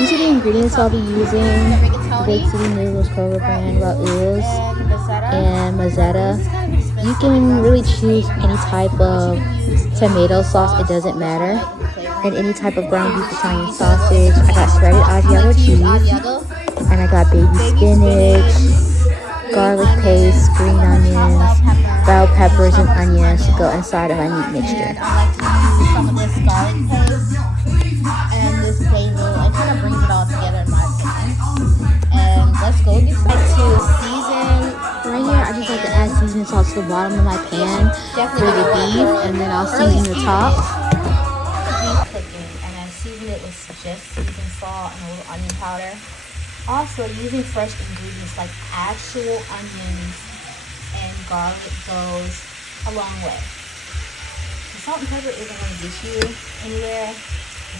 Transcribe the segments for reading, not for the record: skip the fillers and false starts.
these are the ingredients I'll be using. The Baked Ziti noodles, Kroger brand, raw oils, and mazzetta. You can really choose any type of tomato sauce, it doesn't matter. And any type of ground beef Italian sausage. I got shredded Asiago cheese. And I got baby spinach, garlic paste, green onions, bell peppers, and onions to go inside of my meat mixture. And I like to use some of this garlic paste and this basil. It kind of brings it all together in my opinion. And let's go get started. To season right here, I just like to add seasoning salt to the bottom of my pan for the beef, and then I'll season the top. Beef cooking, and then season it with just seasoned salt and a little onion powder. Also, using fresh ingredients like actual onions and garlic goes a long way. The salt and pepper isn't going to get you anywhere,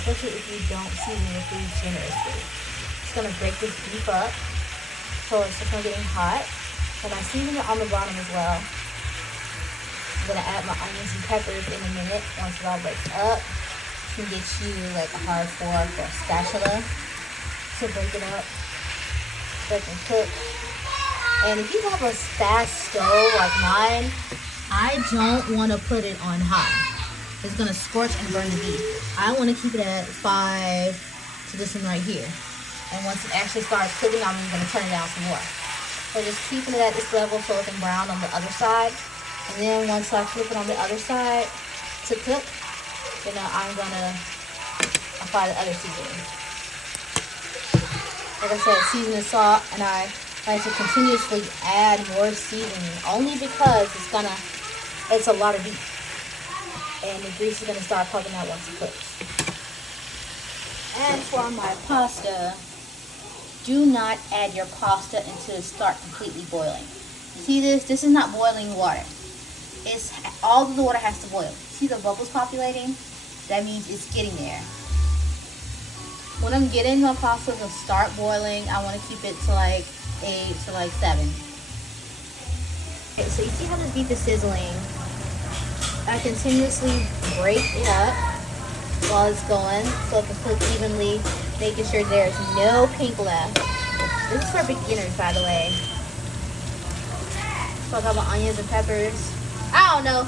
especially if you don't season your food generously. It's going to break this beef up, so it's just not getting hot. And I season it on the bottom as well. I'm going to add my onions and peppers in a minute. Once it all breaks up, you can get you like a hard fork or a spatula to break it up so it can cook. And if you have a fast stove like mine, I don't want to put it on high. It's going to scorch and burn the beef. I want to keep it at 5 to this one right here. And once it actually starts cooking, I'm going to turn it down some more. So just keeping it at this level so it can brown on the other side. And then once I flip it on the other side to cook, then I'm going to apply the other seasoning. Like I said, seasoning salt, and I like to continuously add more seasoning only because it's a lot of beef. And the grease is going to start popping out once it cooks. And for my pasta, do not add your pasta until it starts completely boiling. See this? This is not boiling water. It's all of the water has to boil. See the bubbles populating? That means it's getting there. When I'm getting my pasta to start boiling, I want to keep it to like 8 to like 7. Okay, so you see how this beef is sizzling? I continuously break it up while it's going so it can cook evenly, making sure there's no pink left. This is for beginners, by the way. So I got my onions and peppers. I don't know.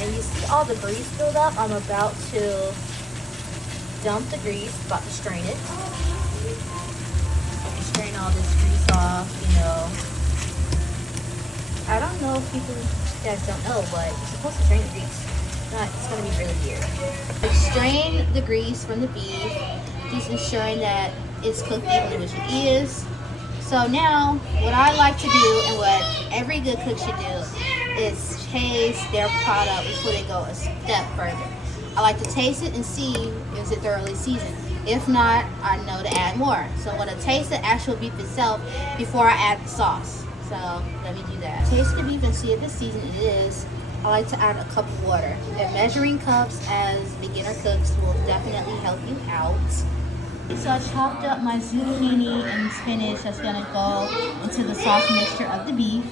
And you see all the grease build up? I'm about to dump the grease, about to strain it. Strain all this grease off, you know. I don't know if you guys don't know, but you're supposed to strain the grease. It's going to be really weird. Strain the grease from the beef, just ensuring that it's cooked evenly, which it is. So now, what I like to do, and what every good cook should do, is taste their product before they go a step further. I like to taste it and see is it thoroughly seasoned. If not, I know to add more. So I'm going to taste the actual beef itself before I add the sauce. So let me do that. Taste the beef and see if it's seasoned. It is. I like to add a cup of water. And measuring cups as beginner cooks will definitely help you out. So I chopped up my zucchini and spinach that's going to go into the sauce mixture of the beef.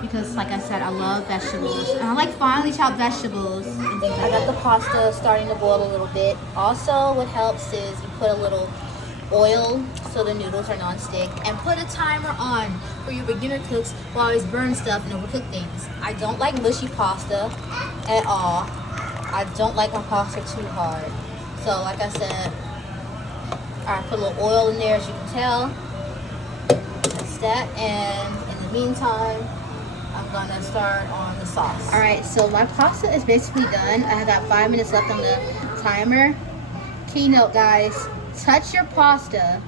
Because like I said, I love vegetables. And I like finely chopped vegetables. I got the pasta starting to boil a little bit. Also, what helps is you put a little oil so the noodles are non-stick, and put a timer on for your beginner cooks who always burn stuff and overcook things. I don't like mushy pasta at all. I don't like my pasta too hard. So like I said, I put a little oil in there, as you can tell. That's that. And in the meantime, I'm gonna start on the sauce. All right, so my pasta is basically done. I have got 5 minutes left on the timer. Keynote, guys, touch your pasta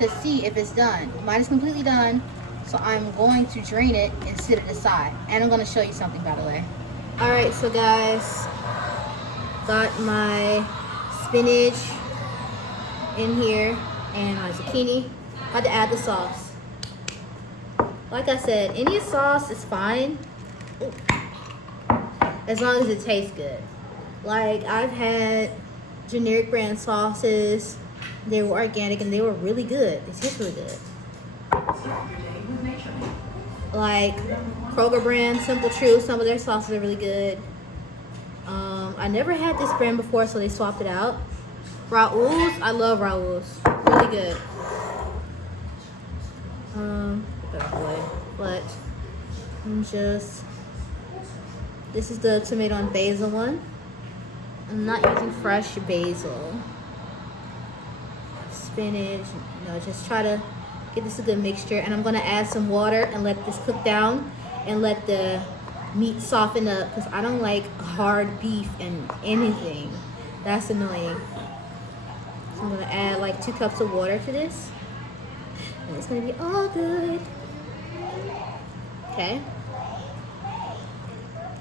to see if it's done. Mine is completely done, so I'm going to drain it and sit it aside. And I'm gonna show you something, by the way. All right, so guys, got my spinach in here and my zucchini. About to add the sauce. Like I said, any sauce is fine. Ooh. As long as it tastes good. Like, I've had generic brand sauces. They were organic and they were really good. They taste really good. Like Kroger brand, Simple Truth, some of their sauces are really good. I never had this brand before, so they swapped it out. Raoul's, I love Raoul's. Really good. But I'm just, this is the tomato and basil one. I'm not using fresh basil. Spinach, just try to get this a good mixture. And I'm gonna add some water and let this cook down and let the meat soften up, because I don't like hard beef and anything. That's annoying. So I'm gonna add like 2 cups of water to this. And it's gonna be all good. Okay.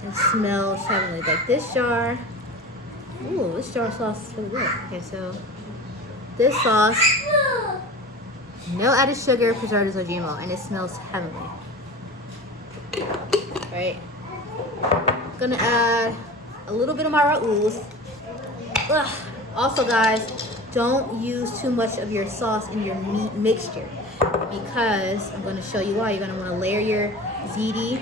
It smells heavenly. Like this jar. Ooh, this jar sauce is really good. Okay, so this sauce, no added sugar, preservatives, or GMO, and it smells heavenly. Right. Gonna add a little bit of my Raoul's. Also, guys, don't use too much of your sauce in your meat mixture, because I'm gonna show you why. You're gonna want to layer your ziti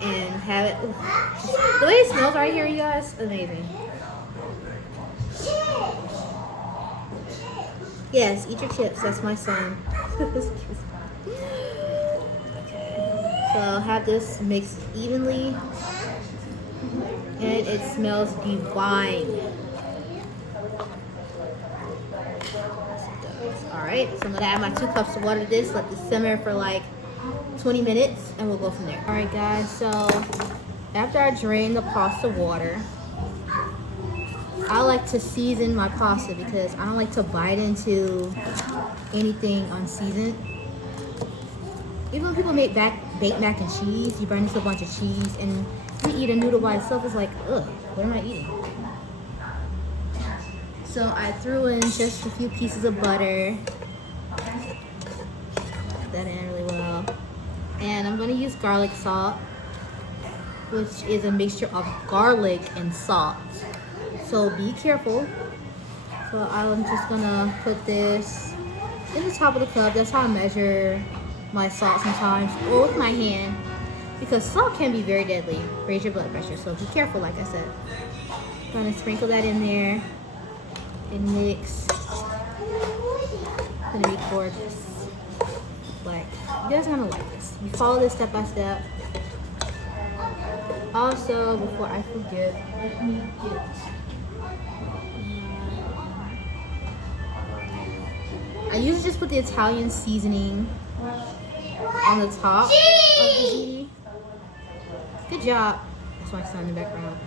and have it. The way it smells right here, you guys, amazing. Yes, eat your chips. That's my son. So I'll have this mixed evenly, and it smells divine. Alright, so I'm gonna add my 2 cups of water to this, let this simmer for like 20 minutes, and we'll go from there. Alright guys, so after I drain the pasta water, I like to season my pasta because I don't like to bite into anything unseasoned. Even when people make baked mac and cheese, you burn into a bunch of cheese, and you eat a noodle by itself, it's like, ugh, what am I eating? So I threw in just a few pieces of butter. Put that in really well. And I'm gonna use garlic salt, which is a mixture of garlic and salt. So be careful. So I'm just gonna put this in the top of the cup. That's how I measure my salt sometimes, or with my hand, because salt can be very deadly, raise your blood pressure, so be careful. Like I said, I'm gonna sprinkle that in there and mix. It's gonna be gorgeous. Like, you guys are gonna like this. You follow this step by step. Also, before I forget, let me get I usually just put the Italian seasoning on the top of the ziti. Good job. That's my son in the background.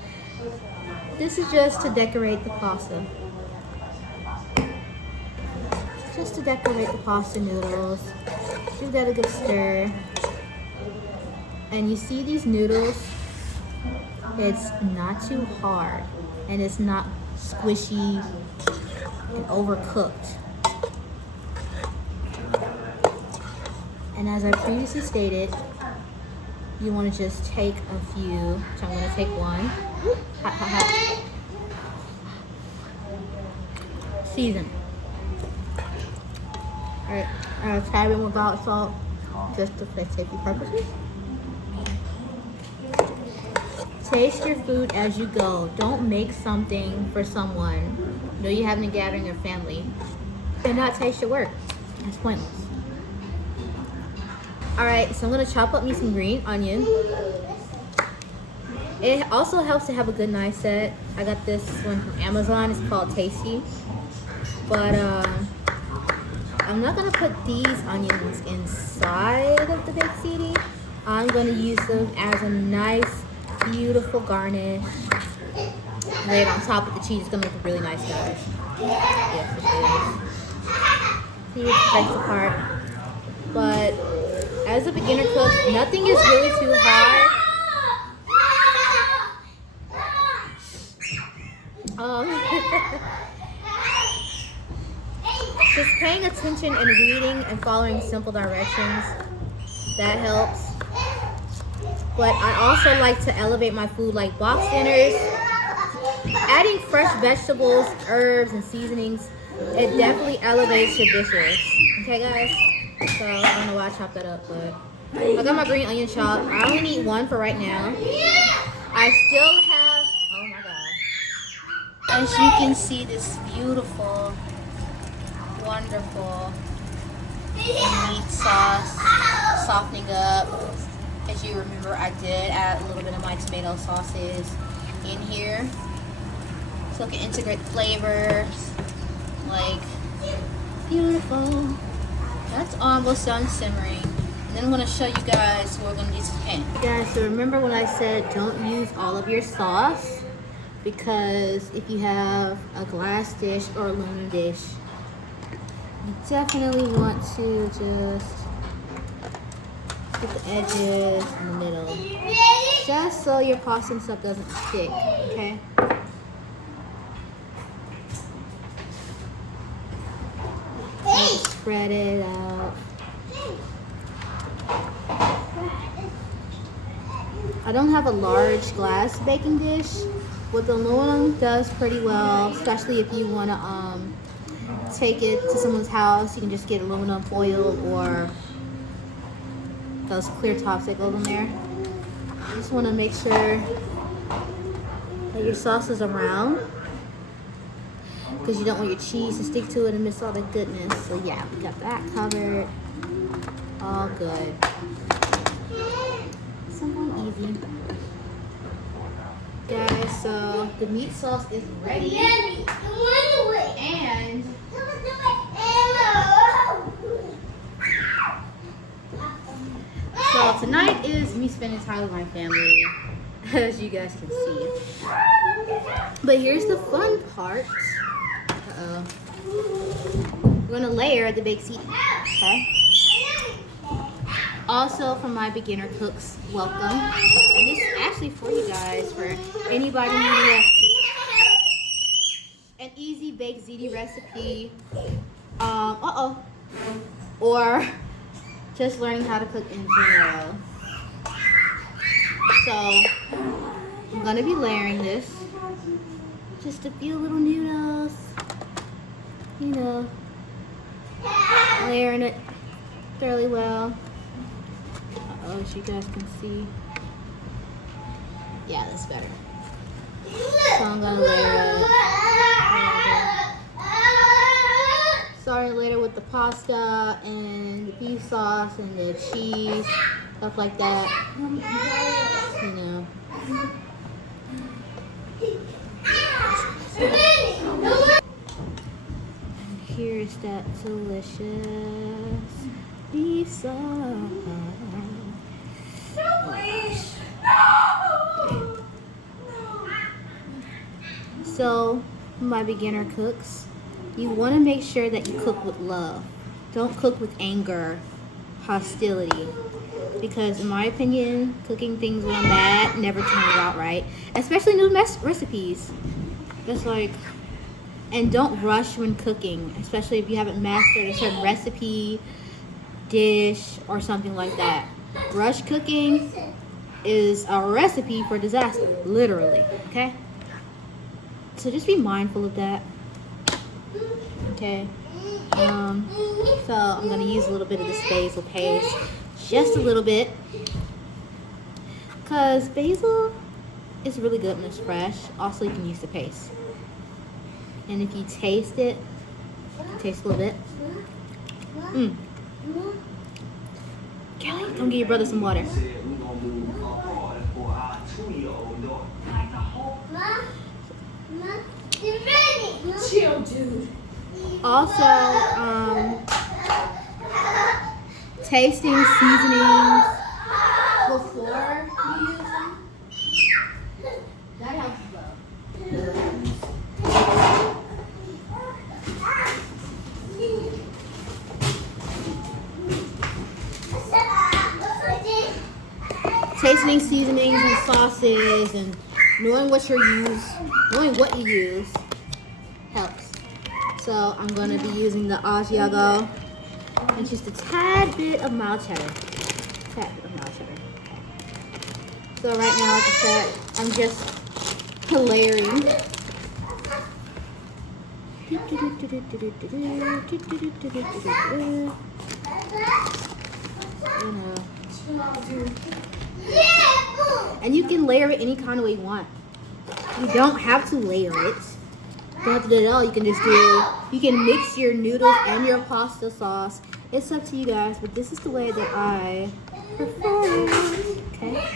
This is just to decorate the pasta. Just to decorate the pasta noodles. Give that a good stir. And you see these noodles? It's not too hard, and it's not squishy and overcooked. And as I previously stated, you want to just take a few, so I'm going to take one. Hot, hot, hot. Season. Alright, I'll try it without salt, just for safety purposes. Taste your food as you go. Don't make something for someone. You know you're having a gathering of family and not taste your work. That's pointless. Alright, so I'm going to chop up me some green onion. It also helps to have a good knife set. I got this one from Amazon. It's called Tasty. But I'm not going to put these onions inside of the baked ziti. I'm going to use them as a nice, beautiful garnish. Lay it on top of the cheese. It's going to look really nice, guys. Yes, it is. See, it breaks apart. But as a beginner cook, nothing is really too hard. Just paying attention and reading and following simple directions, that helps. But I also like to elevate my food like box dinners. Adding fresh vegetables, herbs, and seasonings, it definitely elevates your dishes. Okay, guys? So I don't know why I chopped that up, but I got my green onion chopped. I only need one for right now. I still have, oh my As you can see, this beautiful, wonderful meat sauce softening up. As you remember, I did add a little bit of my tomato sauces in here so it can integrate the flavors. Like, beautiful. That's almost done simmering. And then I'm going to show you guys what we're going to do to the pan. Guys, so remember when I said don't use all of your sauce? Because if you have a glass dish or aluminum dish, you definitely want to just put the edges in the middle. Just so your pasta and stuff doesn't stick, okay? Just spread it out. I don't have a large glass baking dish. What the aluminum does pretty well, especially if you want to take it to someone's house, you can just get aluminum foil or those clear tops that go in there. You just want to make sure that your sauce is around, because you don't want your cheese to stick to it and miss all the goodness. So yeah, we got that covered. All good. Simple, easy. Guys, so the meat sauce is ready. And so tonight is me spending time with my family, as you guys can see. But here's the fun part. We're gonna layer the baked ziti, okay? Also, for my beginner cooks, welcome. And this is actually for you guys, for anybody needing an easy baked ziti recipe, or just learning how to cook in general. So, I'm gonna be layering this. Just a few little noodles, you know, layering it fairly well. As you guys can see. Yeah, that's better. So I'm gonna layer it. Starting later with the pasta and the beef sauce and the cheese, stuff like that. You know. And here's that delicious beef sauce. So, my beginner cooks, you want to make sure that you cook with love. Don't cook with anger, hostility. Because in my opinion, cooking things when I'm mad never turns out right. Especially new recipes. Just like, and don't rush when cooking. Especially if you haven't mastered a certain recipe, dish, or something like that. Rush cooking is a recipe for disaster, literally, okay? So just be mindful of that, okay? So I'm gonna use a little bit of this basil paste, just a little bit, because basil is really good when it's fresh. Also, you can use the paste. And if you taste it, taste a little bit. Kelly, come get your brother some water. Chill, dude. Also, tasting seasonings before you use them. That helps as well. Tasting seasonings and sauces and knowing what you use helps. So I'm going to be using the Asiago and just a tad bit of mild cheddar. So right now, like I said, I'm just layering. And you can layer it any kind of way you want. You don't have to layer it. don't have to do it all. You can just you can mix your noodles and your pasta sauce. It's up to you guys, but this is the way that I prefer it. Okay.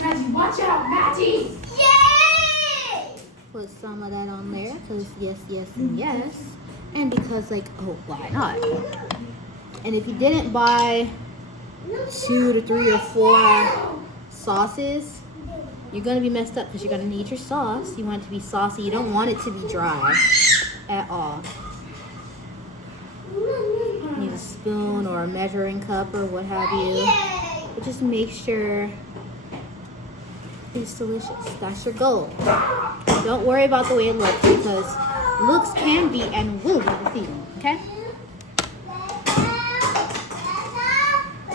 Matty, watch out, Matty! Yay! Put some of that on there, because yes, yes, and yes. And because, like, oh, why not? And if you didn't buy 2 to 3 or 4 sauces, you're going to be messed up because you're going to need your sauce. You want it to be saucy. You don't want it to be dry at all. You need a spoon or a measuring cup or what have you. But just make sure it's delicious. That's your goal. Don't worry about the way it looks, because looks can be and will be deceiving, okay?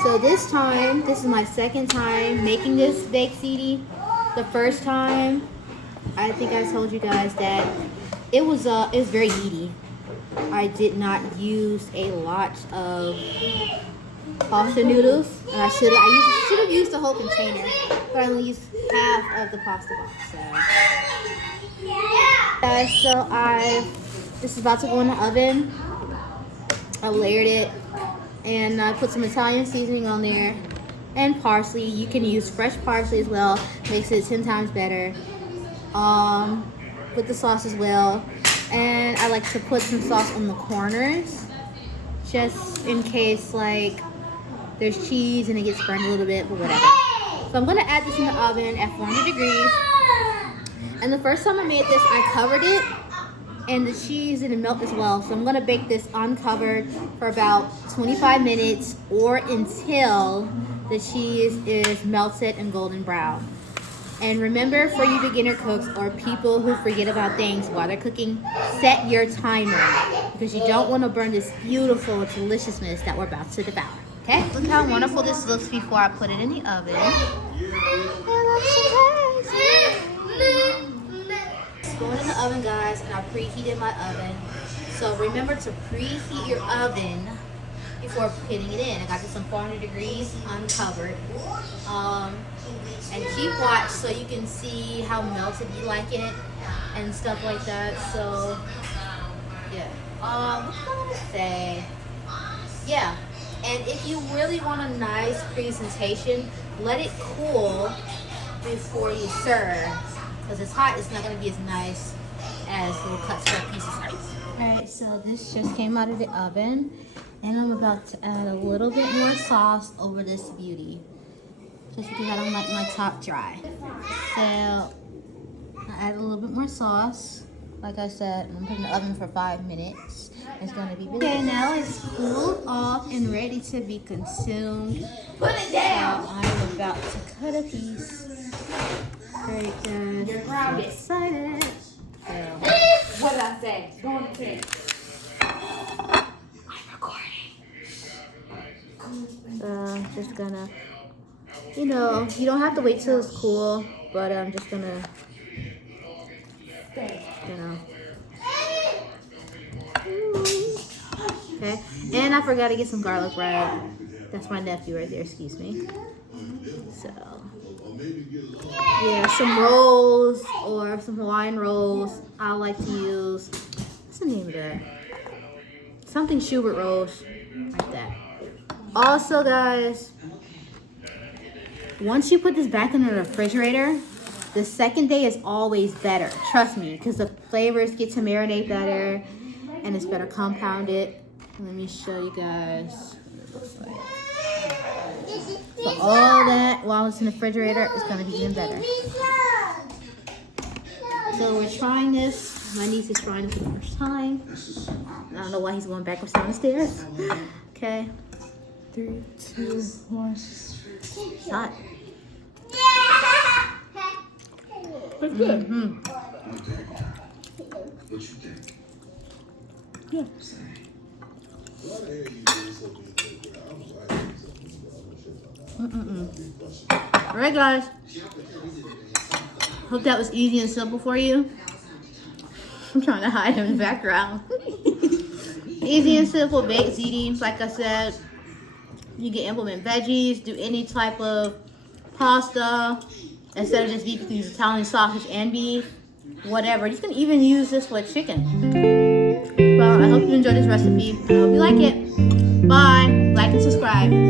So this time, this is my second time making this baked ziti. The first time, I think I told you guys that it was very meaty. I did not use a lot of pasta noodles, and I should have used the whole container, but I only used half of the pasta box. So this is about to go in the oven. I layered it, and I put some Italian seasoning on there and parsley. You can use fresh parsley as well, makes it 10 times better. With the sauce as well, and I like to put some sauce on the corners just in case like there's cheese and it gets burned a little bit, but whatever. So I'm gonna add this in the oven at 400 degrees. And the first time I made this, I covered it, and the cheese didn't melt as well. So I'm gonna bake this uncovered for about 25 minutes or until the cheese is melted and golden brown. And remember, for you beginner cooks or people who forget about things while they're cooking, set your timer, because you don't want to burn this beautiful deliciousness that we're about to devour. Okay? Look how wonderful this looks before I put it in the oven. It's going in the oven, guys, and I preheated my oven. So remember to preheat your oven before putting it in. I got this on 400 degrees, uncovered. And keep watch so you can see how melted you like it and stuff like that. So yeah, what was I gonna say? Yeah, and if you really want a nice presentation, let it cool before you serve, because it's hot. It's not gonna be as nice as little cut square pieces. Alright, so this just came out of the oven, and I'm about to add a little bit more sauce over this beauty, just because I don't like my top dry. So I add a little bit more sauce. Like I said, I'm putting in the oven for 5 minutes. It's gonna be okay. Now it's cooled off and ready to be consumed. Put it down! So I'm about to cut a piece. Very good. You're grounded. So excited. So, What did I say? Go on the thing. I'm recording. I'm just gonna, you don't have to wait till it's cool, but I'm just gonna, Okay, and I forgot to get some garlic bread. That's my nephew right there, excuse me. So, yeah, some rolls or some Hawaiian rolls. I like to use, what's the name of that? Something Schubert rolls, like that. Also, guys, once you put this back in the refrigerator, the second day is always better. Trust me, because the flavors get to marinate better and it's better compounded. Let me show you guys what it looks like. So all that while it's in the refrigerator is going to be even better. So we're trying this. My niece is trying it for the first time. I don't know why he's going backwards down the stairs. Okay. 3, 2, 1. Shot. That's good. Yeah. All right, guys. Hope that was easy and simple for you. I'm trying to hide him in the background. Easy and simple baked ziti. Like I said, you can implement veggies, do any type of pasta. Instead of just beef, you can use Italian sausage and beef. whatever. You can even use this with chicken. Well, I hope you enjoyed this recipe. I hope you like it. Bye. Like and subscribe.